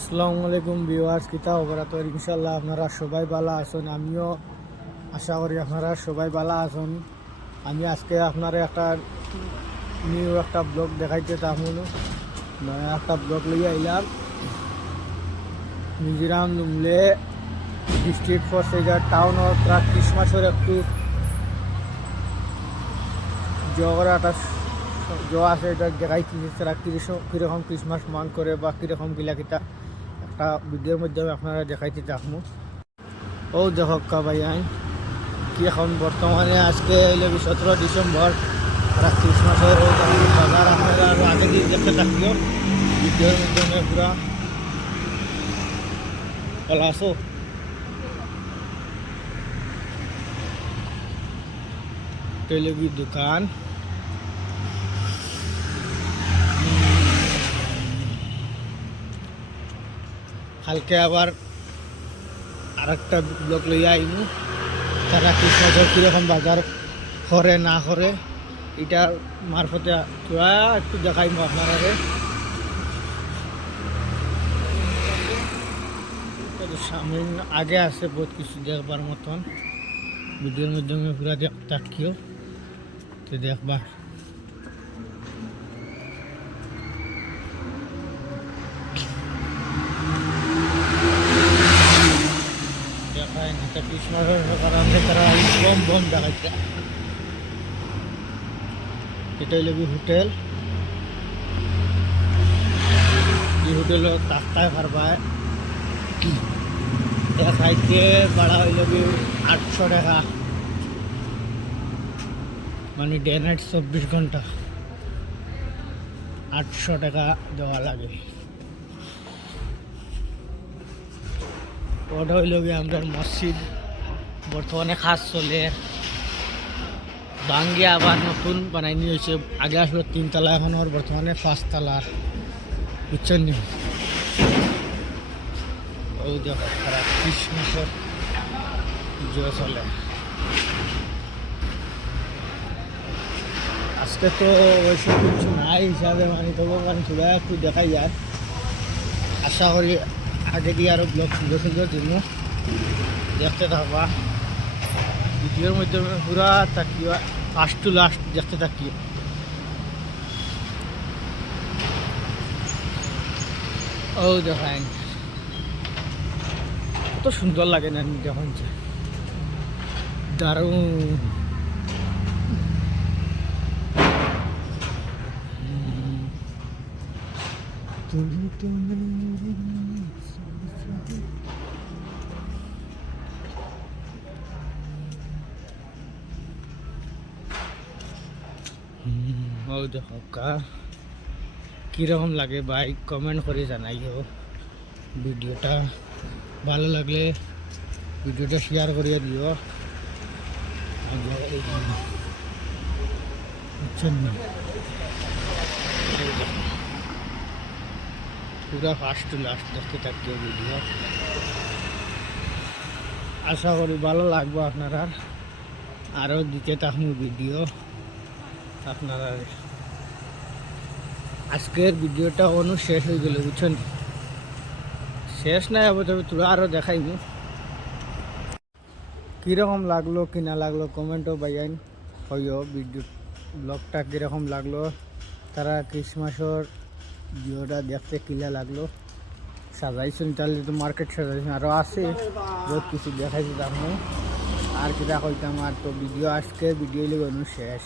আসসালামু আলাইকুম ভিউয়ার্স, কিতা খবর? তো ইনশাল্লাহ আপনারা সবাই ভালো আছেন। আমিও আশা করি আপনারা সবাই ভালো আছেন। আমি আজকে আপনারা একটা নিউ একটা ব্লগ দেখাইতে তেমন নয়া একটা ব্লগ লিয়ে আইলাম। মিজোরাম লুমলে ডিস্ট্রিক্ট ফরসেজার টাউন ক্রিসমাসের একটু জগরা একটা আছে, এটা দেখাইছি তারা কীরকম ক্রিসমাস মান করে বা কীরকম গিলা একটা ভিডিওর মাধ্যমে আপনারা দেখাইতে থাকবো। ও দেখক ভাই কি এখন বর্তমানে আজকে 17 ডিসেম্বর আর ক্রিসমাসের বাজার আপনারা আরও আগে দিয়ে দেখতে থাকিও ভিডিওর মাধ্যমে পুরা বলা আসো। টেলিভি দোকান কালকে আবার আর একটা ব্লগ লইয়া আইমু, তারা ক্রিসমাসের কীরকম বাজার করে না করে এটা মারফতে একটু দেখাইমু আপনারা। সামনে আগে আছে বহুত কিছু দেখবার মতন, ভিডিওর মাধ্যমে পুরা তাকিও তো দেখবার। দেখায় না ক্রিসমাসের কারণে তারা বম দেখাইছে। এটা হইল হোটেল, এই হোটেলও তাকতায় পারবায় খাইতে ভাড়া হইল 800 টাকা, মানে ডে নাইট 24 ঘন্টা 800 টাকা দেওয়া লাগে। ওটা হইল আমরা মসজিদ বর্তমানে খাস চলে, ভাঙ্গে আবার নতুন বানাই নিয়ে হয়েছে। আগে আসলে 3 তলা, এখন ওর বর্তমানে 5 তলার, বুঝছেন নি? ওই দেখো তারা ক্রিসমাসের পুজো চলে। আজকে তো ওইসব কিছু নাই হিসাবে, মানে তবু মানে থোড়া একটু দেখাই যায়। আশা করি আগে দিয়ে আরও ব্লগ সুন্দর দিন দেখতে থাকবা, ভিডিওর মাধ্যমে পুরা তাকিও, ফার্স্ট টু লাস্ট দেখতে থাকিও। ও দেখায় কত সুন্দর লাগে না যখন দারুণ। ও দেখো কীরকম লাগে ভাই, কমেন্ট করে জানাইও। ভিডিওটা ভালো লাগলে ভিডিওটা শেয়ার করিয়ে দিও, বুঝছেন না? পুরা ফার্স্ট টু লাস্ট দেখতে থাকিও ভিডিও। আশা করি ভালো লাগবে আপনারা, আরও দিতে থাকুন ভিডিও আপনারা। আজকের ভিডিওটা শেষ হয়ে গেল, বুঝছেন? শেষ নাই হবে, তবে তোরা আরও দেখাইব কীরকম লাগলো কি না লাগলো, কমেন্টও বাইন হইও। ভিডিও ব্লগটা কীরকম লাগলো, তারা ক্রিসমাসের ভিডিওটা দেখতে কিলা লাগলো, সাজাইছেন তাহলে তো মার্কেট সাজাইছেন, আরও আছে বহুত কিছু দেখাইছি তার। আর কিটা কইতাম, আর তো ভিডিও আজকে ভিডিও শেষ।